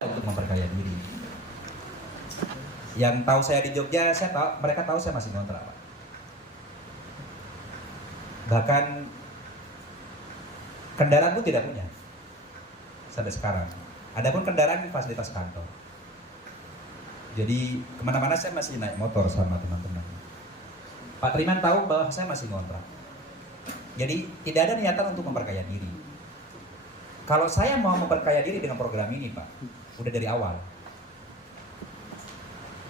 untuk memperkaya diri. Yang tahu saya di Jogja, mereka tahu saya masih ngontrak, Pak. Bahkan kendaraan pun tidak punya sampai sekarang. Adapun kendaraan fasilitas kantor. Jadi kemana-mana saya masih naik motor sama teman-teman. Pak Triman tahu bahwa saya masih ngontrak. Jadi tidak ada niatan untuk memperkaya diri. Kalau saya mau memperkaya diri dengan program ini, Pak, udah dari awal.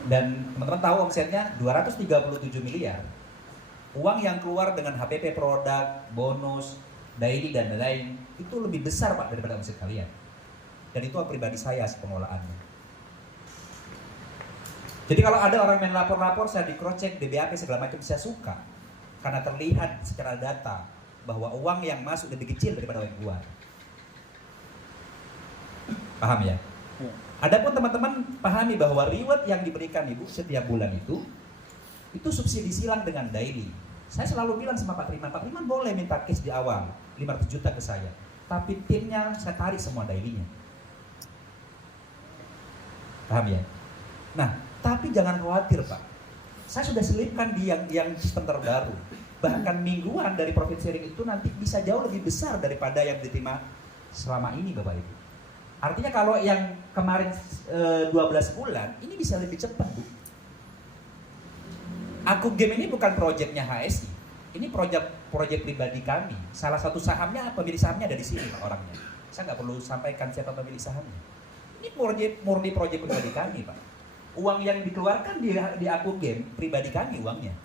Dan teman-teman tahu omsetnya 237 miliar. Uang yang keluar dengan HPP produk, bonus, daily dan lain-lain itu lebih besar, Pak, daripada omset kalian. Dan itu pribadi saya pengelolaannya. Jadi kalau ada orang main lapor-lapor, saya di cross check, DBAP segala macam, saya suka. Karena terlihat secara data bahwa uang yang masuk lebih kecil daripada uang yang keluar. Paham ya? Adapun teman-teman pahami bahwa reward yang diberikan Ibu setiap bulan itu subsidi silang dengan daily. Saya selalu bilang sama Pak Triman boleh minta cash di awal 500 juta ke saya, tapi timnya saya tarik semua dailynya. Paham ya? Nah, tapi jangan khawatir, Pak. Saya sudah selipkan di yang sistem terbaru. Bahkan mingguan dari profit sharing itu nanti bisa jauh lebih besar daripada yang diterima selama ini, Bapak Ibu. Artinya kalau yang kemarin 12 bulan, ini bisa lebih cepat, Bu. Aku Game ini bukan proyeknya HSI. Ini proyek pribadi kami. Salah satu sahamnya, pemilik sahamnya ada di sini, Pak, orangnya. Saya nggak perlu sampaikan siapa pemilik sahamnya. Ini murni proyek pribadi kami, Pak. Uang yang dikeluarkan di Aku Game, pribadi kami uangnya.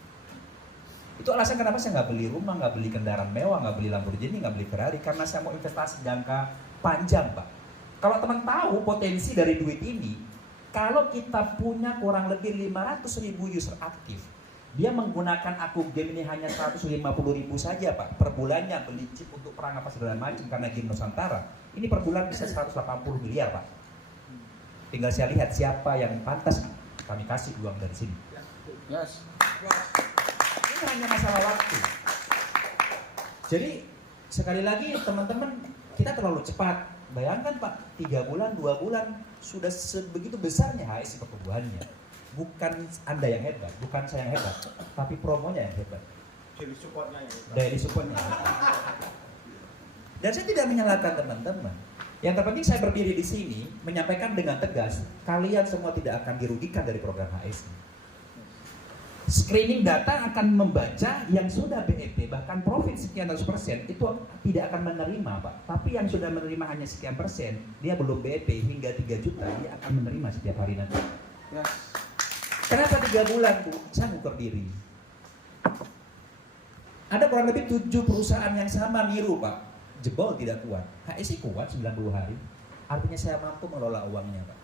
Itu alasan kenapa saya nggak beli rumah, nggak beli kendaraan mewah, nggak beli Lamborghini, nggak beli Ferrari. Karena saya mau investasi jangka panjang, Pak. Kalau teman tahu potensi dari duit ini, kalau kita punya kurang lebih 500.000 user aktif, dia menggunakan Aku Game ini hanya 150.000 saja, Pak, per bulannya beli chip untuk perang apa segala macam karena game Nusantara. Ini per bulan bisa 180 miliar, Pak. Tinggal saya lihat siapa yang pantas kami kasih uang dari sini. Yes. Ini hanya masalah waktu. Jadi sekali lagi teman-teman, kita terlalu cepat. Bayangkan, Pak, 3 bulan, 2 bulan sudah sebegitu besarnya HSI pertumbuhannya. Bukan Anda yang hebat, bukan saya yang hebat, tapi promonya yang hebat. Daily supportnya ya. Daily supportnya. Dan saya tidak menyalahkan teman-teman. Yang terpenting saya berdiri di sini menyampaikan dengan tegas, kalian semua tidak akan dirugikan dari program HSI. Screening data akan membaca yang sudah BEP, bahkan profit sekian ratus persen, itu tidak akan menerima, Pak. Tapi yang sudah menerima hanya sekian persen, dia belum BEP hingga 3 juta, dia akan menerima setiap hari nanti. Yes. Kenapa 3 bulan, Bu? Saya ngukur diri. Ada kurang lebih 7 perusahaan yang sama niru, Pak. Jebol tidak kuat. HSI kuat 90 hari. Artinya saya mampu mengelola uangnya, Pak.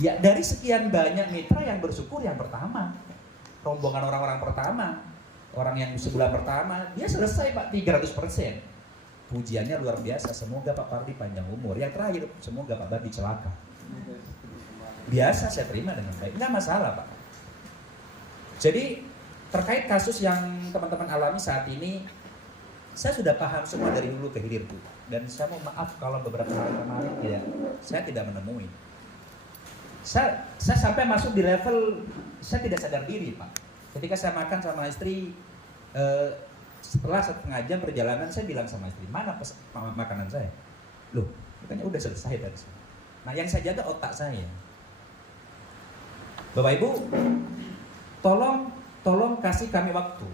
Ya, dari sekian banyak mitra yang bersyukur yang pertama, rombongan orang-orang pertama, orang yang sebulan pertama, dia selesai, Pak, 300%. Pujiannya luar biasa, semoga Pak Pardi panjang umur. Yang terakhir, semoga Pak Pardi celaka. Biasa saya terima dengan baik, nggak masalah, Pak. Jadi terkait kasus yang teman-teman alami saat ini, saya sudah paham semua dari hulu ke hilir, Bu. Dan saya mau maaf kalau beberapa hari kemarin saya tidak menemui. Saya sampai masuk di level saya tidak sadar diri, Pak. Ketika saya makan sama istri, setelah 1,5 jam perjalanan, saya bilang sama istri, mana makanan saya? Loh, bukannya udah selesai tadi. Nah, yang saya jaga otak saya. Bapak Ibu, tolong kasih kami waktu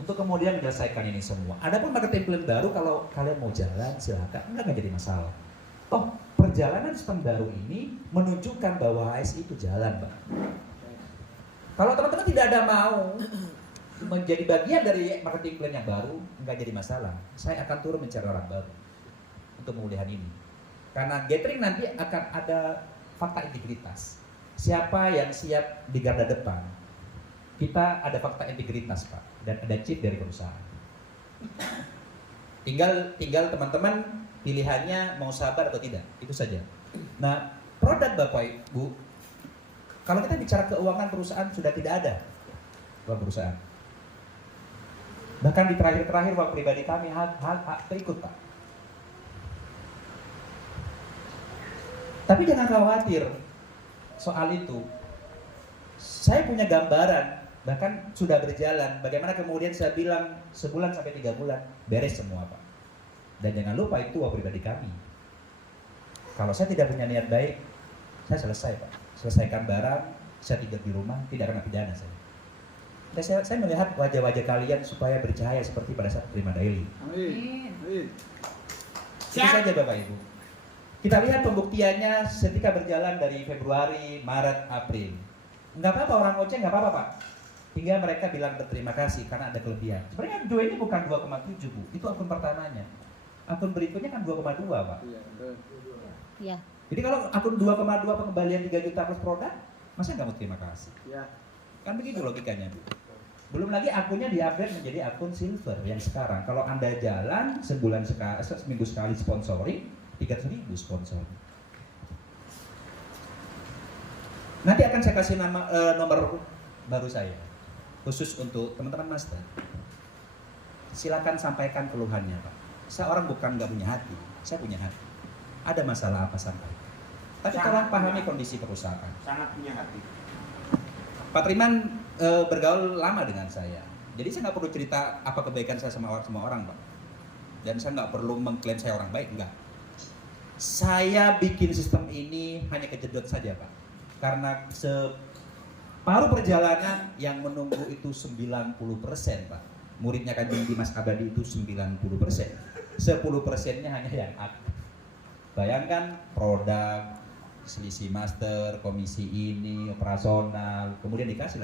untuk kemudian menyelesaikan ini semua. Adapun marketing plan baru, kalau kalian mau jalan silakan, enggak jadi masalah. Toh perjalanan sistem baru ini menunjukkan bahwa HSI itu jalan, Pak. Kalau teman-teman tidak ada mau menjadi bagian dari marketing plan yang baru, enggak jadi masalah. Saya akan turun mencari orang baru untuk pemulihan ini. Karena gathering nanti akan ada fakta integritas. Siapa yang siap di garda depan? Kita ada fakta integritas, Pak, dan ada chief dari perusahaan. Tinggal teman-teman pilihannya mau sabar atau tidak, itu saja. Nah, produk Bapak Ibu, kalau kita bicara keuangan perusahaan sudah tidak ada uang perusahaan. Bahkan di terakhir uang pribadi kami hak terikut, Pak. Tapi jangan khawatir soal itu. Saya punya gambaran, bahkan sudah berjalan. Bagaimana kemudian saya bilang sebulan sampai 3 bulan beres semua Pak. Dan jangan lupa itu uang pribadi kami. Kalau saya tidak punya niat baik, saya selesai Pak. Selesaikan barang, saya tidur di rumah, tidak kena pidana saya. Dan saya melihat wajah-wajah kalian supaya bercahaya seperti pada saat terima daily. Amin. Amin. Itu saja Bapak Ibu. Kita lihat pembuktiannya ketika berjalan dari Februari, Maret, April. Nggak apa-apa orang ngoceh, nggak apa-apa Pak. Hingga mereka bilang berterima kasih karena ada kelebihan. Sebenarnya Joe ini bukan 2,7 Bu, itu akun pertamanya. Akun berikutnya kan 2,2 Pak. Iya, betul. Iya. Jadi kalau akun 2,2 pengembalian 3 juta plus produk, masa nggak mau terima kasih? Iya. Kan begitu logikanya Bu. Belum lagi akunnya di-upgrade menjadi akun silver yang sekarang. Kalau Anda jalan seminggu sekali sponsoring, 300.000 sponsor. Nanti akan saya kasih nomor baru saya, khusus untuk teman-teman master. Silakan sampaikan keluhannya Pak. Saya orang bukan nggak punya hati, saya punya hati. Ada masalah apa sampaikan. Tapi tolong pahami kondisi perusahaan. Sangat punya hati. Pak Triman bergaul lama dengan saya, jadi saya nggak perlu cerita apa kebaikan saya sama orang Pak. Dan saya nggak perlu mengklaim saya orang baik, enggak. Saya bikin sistem ini hanya kejedot saja Pak, karena separuh perjalanan yang menunggu itu 90% Pak. Muridnya Kanjeng Dimas Abadi itu 90%, 10%-nya hanya yang aktif. Bayangkan produk, selisih master, komisi ini, operasional, kemudian dikasih